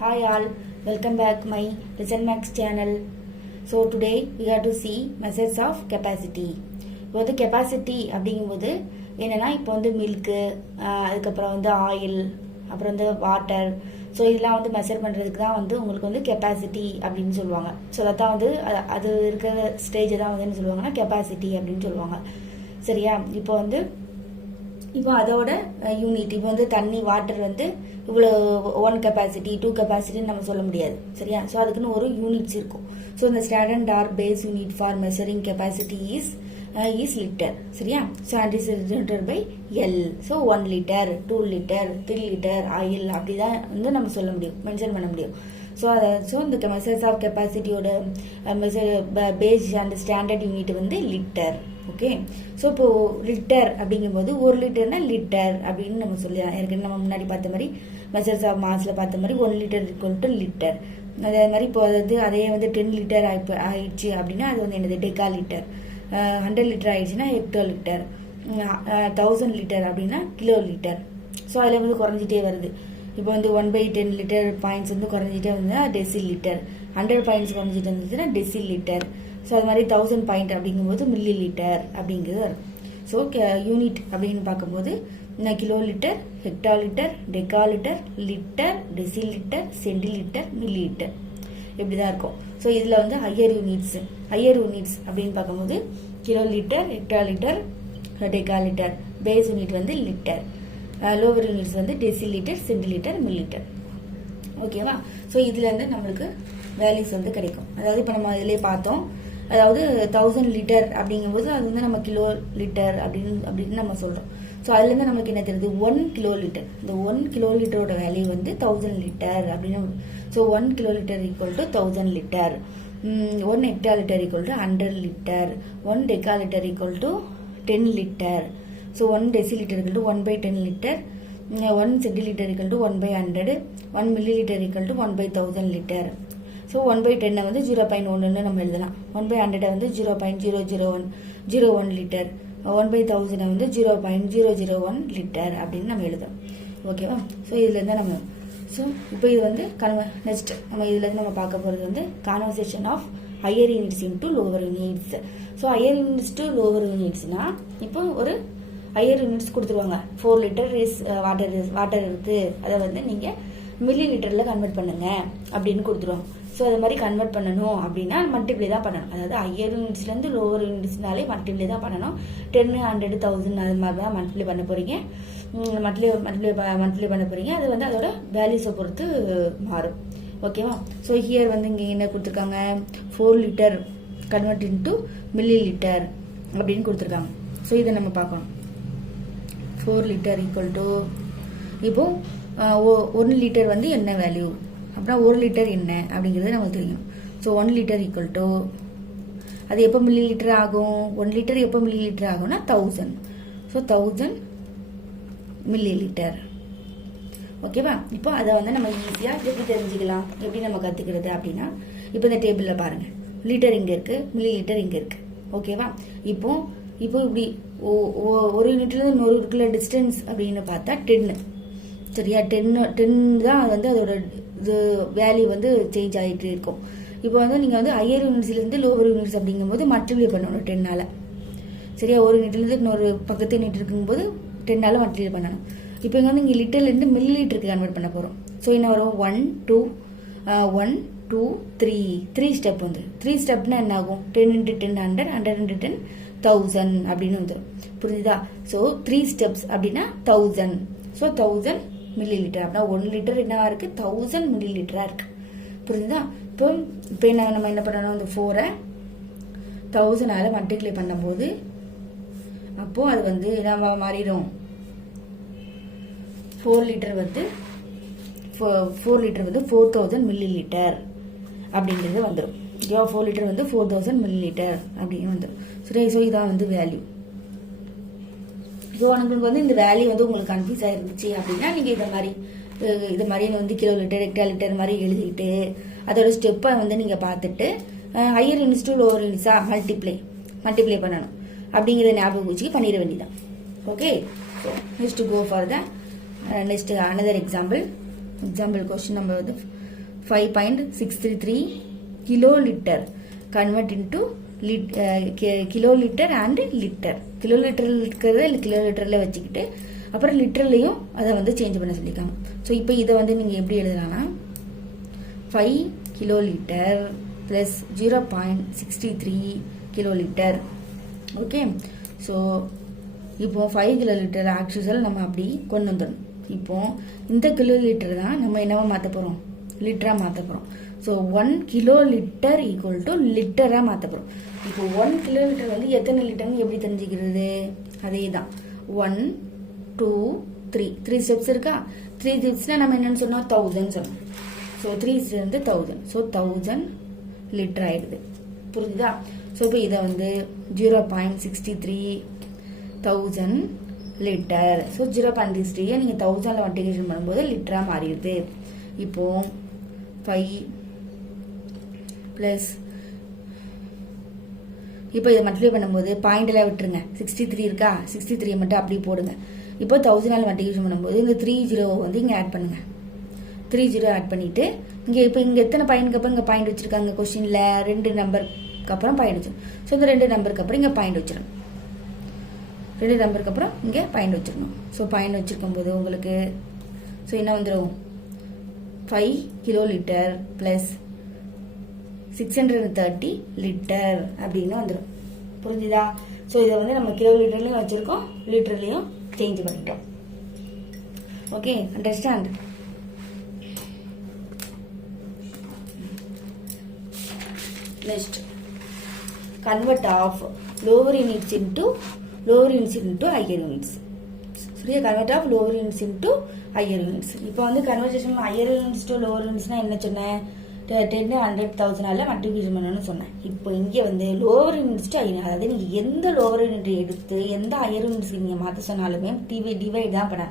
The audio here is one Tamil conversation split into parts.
Hi all, welcome back my Listen Max channel. So today we have to see measures of capacity. இப்போ வந்து கெப்பாசிட்டி அப்படிங்கும்போது என்னென்னா இப்போ வந்து மில்க்கு அதுக்கப்புறம் வந்து ஆயில் அப்புறம் வந்து வாட்டர் ஸோ இதெல்லாம் வந்து மெஷர் பண்ணுறதுக்கு தான் வந்து உங்களுக்கு வந்து கெப்பாசிட்டி அப்படின்னு சொல்லுவாங்க. ஸோ அதான் வந்து அது இருக்கிற ஸ்டேஜை தான் வந்து என்ன சொல்லுவாங்கன்னா கெப்பாசிட்டி அப்படின்னு சொல்லுவாங்க. சரியா? இப்போ அதோட யூனிட் இப்போ வந்து தண்ணி வாட்டர் வந்து இவ்வளோ 1 கெப்பாசிட்டி 2 கெப்பாசிட்டின்னு நம்ம சொல்ல முடியாது. சரியா? ஸோ அதுக்குன்னு ஒரு யூனிட்ஸ் இருக்கும். ஸோ இந்த standard or base unit for measuring capacity is litre. சரியா? So and is represented by L. So 1 litre 2 litre 3 litre oil அப்படி தான் வந்து நம்ம சொல்ல முடியும், மென்ஷன் பண்ண முடியும். ஸோ இந்த மெஷர்ஸ் ஆஃப் கெப்பாசிட்டியோட பேஸ் அண்ட் ஸ்டாண்டர்ட் யூனிட் வந்து லிட்டர். ஓகே. ஸோ இப்போ லிட்டர் அப்படிங்கும்போது 1 லிட்டர்னா லிட்டர் அப்படின்னு நம்ம சொல்லலாம். ஏற்கனவே நம்ம முன்னாடி பார்த்த மாதிரி மெஷர்ஸ் ஆஃப் மாஸில் பார்த்த மாதிரி 1 லிட்டர் ஈக்குவல் டு லிட்டர். அதே மாதிரி இப்போ அதே வந்து 10 லிட்டர் ஆயிடுச்சு அப்படின்னா அது வந்து என்னது டெக்கா லிட்டர். 100 லிட்டர் ஆயிடுச்சுன்னா ஹெக்டோ லிட்டர். 1000 லிட்டர் அப்படின்னா கிலோ லிட்டர். ஸோ அதில் வந்து குறைஞ்சிட்டே வருது. இப்போ வந்து 1/10 லிட்டர் பாயிண்ட்ஸ் வந்து குறைஞ்சிட்டே வந்ததுன்னா டெசில் லிட்டர். 100 பாயிண்ட்ஸ் குறைஞ்சிட்டு இருந்துச்சுன்னா டெசில் லிட்டர். ஸோ அது மாதிரி 1000 பாயிண்ட் அப்படிங்கும்போது மில்லி லிட்டர் அப்படிங்கிறது வரும். ஸோ யூனிட் அப்படின்னு பார்க்கும்போது kilolitre, hectolitre, decalitre, litre, decilitre, centilitre, millilitre இப்படி தான் இருக்கும். ஸோ இதில் வந்து ஹையர் யூனிட்ஸ் அப்படின்னு பார்க்கும்போது kilolitre, hectolitre, decalitre. Base unit வந்து லிட்டர். லோவர் யூனிட்ஸ் வந்து decilitre, centilitre, millilitre. ஓகேவா? ஸோ இதுலேருந்து நம்மளுக்கு வேல்யூஸ் வந்து கிடைக்கும். அதாவது இப்போ நம்ம இதிலே பார்த்தோம், அதாவது 1000 லிட்டர் அப்படிங்கும்போது அது வந்து நம்ம கிலோ லிட்டர் அப்படின்னு நம்ம சொல்கிறோம். ஸோ அதுலேருந்து நம்மளுக்கு என்ன தெரியுது? 1 கிலோ லிட்டர். இந்த 1 கிலோ லிட்டரோட வேல்யூ வந்து 1000 லிட்டர் அப்படின்னு. So 1 kilolitre equal to 1000 litre. 1 hectolitre equal to 100 litre. 1 decalitre equal to 10 litre. So 1 decilitre equal to 1/10 litre. 1 centilitre equal to 1/100. 1 millilitre equal to 1/1000 litre. So 1/10 வந்து 0.1ன்னு நம்ம எழுதலாம். 1/100 வந்து 0.001 லிட்டர். 1/1000 வந்து 0.001 லிட்டர் அப்படின்னு நம்ம எழுதுறோம். ஓகேவா? ஸோ இதுலேருந்து நம்ம ஸோ இப்போ இது வந்து நெக்ஸ்ட் நம்ம இதுலேருந்து நம்ம பார்க்க போகிறது வந்து conversation of higher units into lower units. So higher units to lower யூனிட்ஸ்னா இப்போ ஒரு ஹையர் யூனிட்ஸ் கொடுத்துருவாங்க. 4 லிட்டர் இஸ் வாட்டர் இருக்குது, அதை வந்து நீங்கள் மில்லி லிட்டரில் கன்வெர்ட் பண்ணுங்க அப்படின்னு கொடுத்துருவாங்க. ஸோ அது மாதிரி கன்வெர்ட் பண்ணணும் அப்படின்னா மல்டிப்ளை தான் பண்ணணும். அதாவது ஹையர் யூனிட்ஸ்லேருந்து லோவர் யூனிட்ஸ்னாலே மல்டிப்ளை தான் பண்ணணும். 10, 100, 1000 அது மாதிரி தான் மல்டிப்ளை பண்ண போகிறீங்க. மல்டிப்ளை பண்ண போகிறீங்க. அது வந்து அதோட வேல்யூஸை பொறுத்து மாறும். ஓகேவா? ஸோ ஹியர் வந்து இங்கே என்ன கொடுத்துருக்காங்க? 4 litre convert into milli litre அப்படின்னு கொடுத்துருக்காங்க. ஸோ இதை நம்ம பார்க்கணும். 4 லிட்டர் ஈக்குவல் டு இப்போ 1 லிட்டர் வந்து என்ன வேல்யூ, அப்புறம் 1 லிட்டர் என்ன அப்படிங்கிறது நமக்கு தெரியும். ஸோ 1 லிட்டர் ஈக்குவல் டு அது எப்போ மில்லி லிட்டர் ஆகும்? 1 லிட்டர் எப்போ மில்லி லிட்டர் ஆகும்னா 1000. So 1000 milli litre. ஓகேவா? இப்போ அதை வந்து நம்ம ஈஸியாக எப்படி தெரிஞ்சுக்கலாம், எப்படி நம்ம கற்றுக்கிறது அப்படின்னா இப்போ இந்த டேபிளில் பாருங்கள், லிட்டர் இங்கே இருக்குது, மில்லி லிட்டர் இங்கே இருக்குது. ஓகேவா? இப்போ இப்படி ஒரு யூனிட்லேருந்து இன்னொரு இருக்குள்ள டிஸ்டன்ஸ் அப்படின்னு பார்த்தா 10. சரியா? 10 தான் வந்து அதோட இது வேல்யூ வந்து சேஞ்ச் ஆகிட்டு இருக்கும். இப்போ வந்து நீங்கள் வந்து ஹையர் யூனிட்ஸ்லேருந்து லோவர் யூனிட்ஸ் அப்படிங்கும்போது மல்டிப்ளை பண்ணணும் 10ஆல். சரியா? ஒரு யூனிட்லேருந்து இன்னொரு பக்கத்து யூனிட் இருக்கும்போது 10ஆல் மல்டிப்ளை பண்ணணும். இப்போ இங்கே வந்து இங்கே லிட்டர்லேருந்து மில்லி லிட்டருக்கு கன்வெர்ட் பண்ண போகிறோம். ஸோ என்ன வரும்? 1 2 3 ஸ்டெப் வந்து 3 ஸ்டெப்னா என்ன ஆகும்? 10 × 10 100, 100 × 10 1000 அப்படின்னு வந்துடும். புரிஞ்சுதா? ஸோ 3 ஸ்டெப்ஸ் அப்படின்னா 1000. So 1000 milli litre. அப்படின்னா 1 லிட்டர் என்னவா இருக்குது? 1000 மில்லி லிட்டராக இருக்குது. புரிஞ்சுதா? இப்போ நம்ம என்ன பண்ணணும்? அந்த 4-ஐ 1000ஆல் மல்டிப்ளை பண்ணும்போது அப்போது அது வந்து என்ன மாறிடும்? 4 லிட்டர் வந்து 4000 மில்லி லிட்டர் அப்படிங்கிறது வந்துடும். ஓகேவா? 4 லிட்டர் வந்து 4000 மில்லி லிட்டர் அப்படின்னு வந்துடும். சரி. ஸோ இதான் வந்து வேல்யூ. ஸோ உங்களுக்கு வந்து இந்த வேல்யூ வந்து உங்களுக்கு கன்ஃபியூஸ் ஆகிருந்துச்சு அப்படின்னா நீங்கள் இது மாதிரி வந்து கிலோ லிட்டர், ஹெக்டா லிட்டர் மாதிரி எழுதிக்கிட்டு அதோட ஸ்டெப்பை வந்து நீங்கள் பார்த்துட்டு ஹையர் யூனிட்ஸ் டு லோவர் யூனிட்ஸாக மல்டிப்ளை பண்ணணும் அப்படிங்கிறத ஞாபகம் வச்சு பண்ணிட வேண்டியதான். Okay. So next go for the next another example. Example question நம்ம வந்து 5.633 kiloliter convert into kiloliter and liter. கிலோலிட்டர் இருக்கிறத கிலோலிட்டரில் வச்சுக்கிட்டு அப்புறம் லிட்டர்லையும் அதை வந்து சேஞ்ச் பண்ண சொல்லியிருக்காங்க. ஸோ இப்போ இதை வந்து நீங்கள் எப்படி எழுதலாம்னா 5 kiloliter plus 0.63 kiloliter. Okay, so இப்போ 5 kiloliter ஆக்சுவல் நம்ம அப்படி கொண்டு வந்துடணும். இப்போ இந்த கிலோலிட்டர் தான் நம்ம என்னவா மாற்ற போகிறோம், லிட்டராக மாற்ற போகிறோம். ஸோ 1 kiloliter ஈக்குவல் டு லிட்டராக மாற்ற போகிறோம். இப்போ 1 kiloliter வந்து எத்தனை லிட்டர்னு எப்படி தெரிஞ்சுக்கிறது, அதே தான் 1 2 3 ஸ்டெப்ஸ் இருக்கா. 3 ஸ்டெப்ஸ்னால் நம்ம என்னென்னு சொன்னோம், 1000 சொன்னோம். ஸோ 3 வந்து 1000. ஸோ 1000 லிட்டர் ஆயிடுது. புரிஞ்சுதா? ஸோ இப்போ இதை வந்து 0.63,000 லிட்டர். ஸோ 0.63 நீங்கள் 1000 மல்டிபிகேஷன் பண்ணும்போது லிட்டராக மாறிடுது. இப்போ 5 ப்ளஸ் இப்போ இதை மல்டிப்ளை பண்ணும்போது பாயிண்டெல்லாம் விட்டுருங்க. 63 இருக்கா, 63 மட்டும் அப்படி போடுங்க. இப்போ 1000 மல்டிபிகேஷன் பண்ணும்போது இந்த 30 வந்து இங்கே ஆட் பண்ணுங்க. 30 ஆட் பண்ணிட்டு இங்கே இப்போ இங்கே எத்தனை பாயிண்ட்க்கு அப்புறம் இங்கே பாயிண்ட் வச்சிருக்காங்க கொஸ்டினில், 2 நம்பருக்கு அப்புறம் பாயிண்ட் வச்சிடும். ஸோ இந்த 2 நம்பருக்கு அப்புறம் இங்கே பாயிண்ட் வச்சிடணும். 2 நம்பருக்கு அப்புறம் இங்கே பாயிண்ட் வச்சிடணும். ஸோ பாயிண்ட் வச்சிருக்கும் போது உங்களுக்கு ஸோ என்ன வந்துடும், 5 kiloliter ப்ளஸ் 630 லிட்டர் அப்படின்னு வந்துடும். புரிஞ்சுதா? ஸோ இதை வந்து நம்ம கிலோலிட்டர்லையும் வச்சுருக்கோம், லிட்டர்லையும் சேஞ்ச் பண்ணிட்டோம். Okay, understand? Next, convert of lower units into higher units. சரியா? convert of lower units into higher units. இப்போ வந்து conversion higher units to lower unitsனா என்ன சொன்னேன், 10 100,000 மல்டிபிகேஷன் பண்ணணும்னு சொன்னேன். இப்போ இங்கே வந்து லோவர் யூனிட்ஸ் டு ஹையர், அதாவது நீங்கள் எந்த லோவர் யூனிட் எடுத்து எந்த ஹையர் யூனிட்ஸ்க்கு நீங்கள் மாற்ற சொன்னாலுமே டிவைட் தான் பண்ண.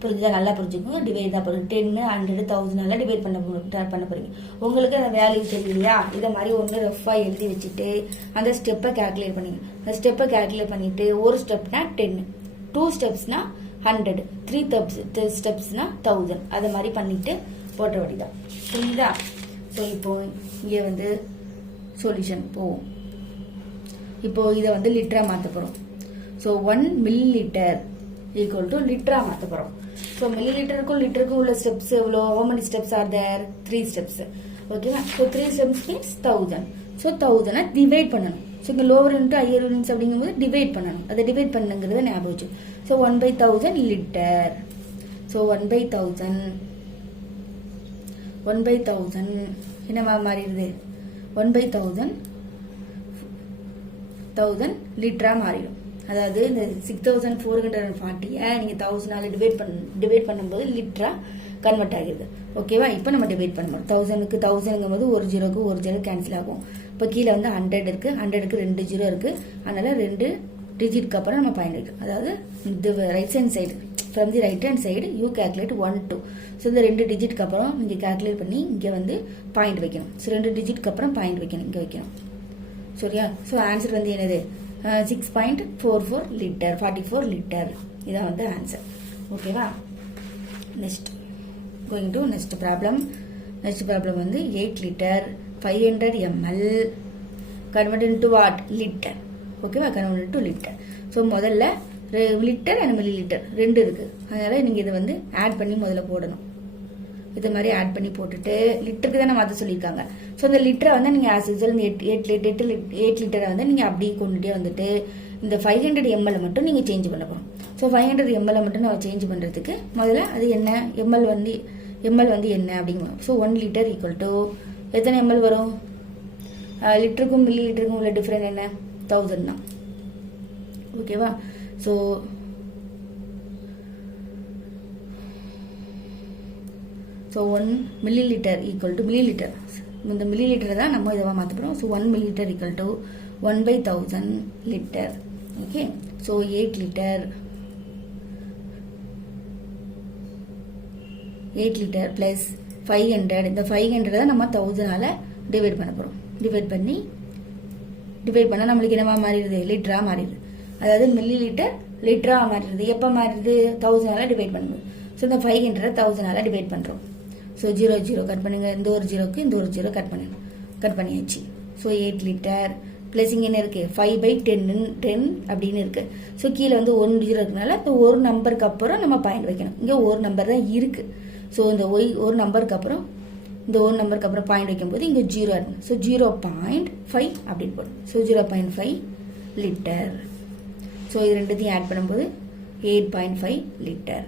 புரிஞ்சுதா? நல்லா புரிஞ்சுக்கோங்க. டிவைட் தான் பண்ணுங்க. 10 100,000 டிவைட் பண்ண போறீங்க. உங்களுக்கு அந்த வேல்யூ தெரியலையா, இதை மாதிரி ஒன்று ரஃபாக எழுதி வச்சுட்டு அந்த ஸ்டெப்பை கேல்குலேட் பண்ணிங்க. அந்த ஸ்டெப்பை கேல்குலேட் பண்ணிட்டு ஒரு ஸ்டெப்னா 10, 2 ஸ்டெப்ஸ்னா 100, 3 ஸ்டெப்ஸ்னா 1000, அதை மாதிரி பண்ணிட்டு போட்ட வழிதான். புரியுதா? ஸோ இப்போ இங்கே வந்து சொல்யூஷன் போவோம். இப்போ இதை வந்து லிட்டராக மாற்ற போகிறோம். ஸோ 1 milliliter ஈக்குவல் டு லிட்டராக மாற்ற போகிறோம். ஸோ மில்லிலிட்டருக்கும் லிட்டருக்கும் உள்ள ஸ்டெப்ஸ் எவ்வளோ, how many steps are there, 3 steps. ஓகேவா? So 3 steps means 1000. So 1000 divide பண்ணணும். ஸோ இங்கே லோவர் யூனிட் ஹையர் யூனிட்ஸ் அப்படிங்கும்போது டிவைட் பண்ணணும். அதை டிவைட் பண்ணுங்கிறத ஞாபகம் வச்சு. So 1/1000 litre. ஸோ 1/1000 என்னமா மாறிடுது, 1/1000 லிட்டராக மாறிடும். அதாவது இந்த 6440 நீங்கள் 1000 டிவைட் பண்ணும்போது லிட்டராக கன்வெர்ட் ஆகிடுது. ஓகேவா? இப்போ நம்ம டிவைட் பண்ண போகிறோம். 1000க்கு 1000ங்கும் போது ஒரு ஜீரோ கேன்சல் ஆகும். இப்போ கீழே வந்து 100 இருக்குது, 100க்கு 2 ஜீரோ இருக்குது. அதனால 2 டிஜிட்க்கு அப்புறம் நம்ம பாயிண்ட் வைக்கும். அதாவது இந்த right hand side, from the right hand side you calculate 1 2. So இந்த 2 டிஜிட்க்கு அப்புறம் நீங்கள் கேல்குலேட் பண்ணி இங்கே வந்து பாயிண்ட் வைக்கணும். ஸோ 2 டிஜிட்க்கு அப்புறம் பாயிண்ட் வைக்கணும், இங்கே வைக்கணும். சரியா? ஸோ ஆன்சர் வந்து என்னது, 6.44 லிட்டர், 44 லிட்டர். இதான் வந்து ஆன்சர். ஓகேவா? Next going to next problem. Next problem வந்து 8 litre 500 ml convert into what, litre. ஓகேவா? Convert into litre. ஸோ முதல்ல லிட்டர் அண்ட் மில்லி லிட்டர் 2 இருக்குது. அதனால் நீங்கள் இதை வந்து ஆட் பண்ணி முதல்ல போடணும். இது மாதிரி ஆட் பண்ணி போட்டுட்டு லிட்டருக்கு தானே மாற்ற சொல்லியிருக்காங்க. ஸோ இந்த லிட்டரை வந்து நீங்கள் ஆஸ் யூஸ்வல் 8 லிட்டரை வந்து நீங்கள் அப்படியே கொண்டுட்டே வந்துட்டு இந்த 500 ml மட்டும் நீங்கள் சேஞ்ச் பண்ண போகிறோம். ஸோ 500 ml மட்டும் நம்ம சேஞ்ச் பண்ணுறதுக்கு முதல்ல அது என்ன, எம்எல் வந்து என்ன அப்படிங்கும். ஸோ 1 லிட்டர் ஈக்குவல் டு எத்தனை ml வரும், லிட்டருக்கும் மில்லி லிட்டருக்கும் உள்ள டிஃப்ரெண்ட் என்ன, 1000 தான். ஓகேவா? So so 1 milliliter equal to millilitre. இந்த மில்லிலிட்டர் தான் நம்ம இதை மாற்ற போகிறோம். So 1 milliliter equal to 1/1000 litre. Okay? So 8 litre plus 500. இந்த 500 தான் நம்ம 1000 டிவைட் பண்ண போகிறோம். டிவைட் பண்ணால் நம்மளுக்கு என்னவா மாறிடுது, லிட்டராக மாறிடுது. அதாவது மில்லி லிட்டர் லிட்டராக மாறிடுது. எப்போ மாறிடுது, 1000 டிவைட் பண்ணும்போது. ஸோ இந்த 500 1000 டிவைட் பண்ணுறோம். ஸோ 0 0 கட் பண்ணுங்க, இந்த ஒரு ஜீரோக்கு இந்த ஒரு ஜீரோ கட் பண்ணியாச்சு. ஸோ 8 லிட்டர் ப்ளஸ் இங்கே என்ன இருக்குது 5/10 அப்படின்னு இருக்குது. ஸோ கீழே வந்து 1 ஜீரோ இருக்கனால இப்போ ஒரு நம்பருக்கு அப்புறம் நம்ம பாயிண்ட் வைக்கணும். இங்கே ஒரு நம்பர் தான் இருக்குது. ஸோ இந்த ஒரு நம்பருக்கு அப்புறம் இந்த ஒரு நம்பருக்கு அப்புறம் பாயிண்ட் வைக்கும்போது இங்கே 0 இருக்கணும். ஸோ 0.5 அப்படின்னு போடும். So 0.5 litre. ஸோ இது ரெண்டுத்தையும் ஆட் பண்ணும்போது 8.5 litre.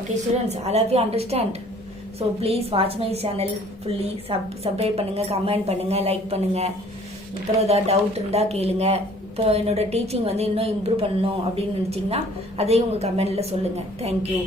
Okay students, all of you understand? So please watch my channel fully, subscribe பண்ணுங்க, கமெண்ட் பண்ணுங்க, லைக் பண்ணுங்க. இப்போ ஏதாவது டவுட் இருந்தால் கேளுங்க. இப்போ என்னோட டீச்சிங் வந்து இன்னும் இம்ப்ரூவ் பண்ணணும் அப்படின்னு நினச்சிங்கன்னா அதையும் உங்கள் கமெண்டில் சொல்லுங்கள். தேங்க்யூ.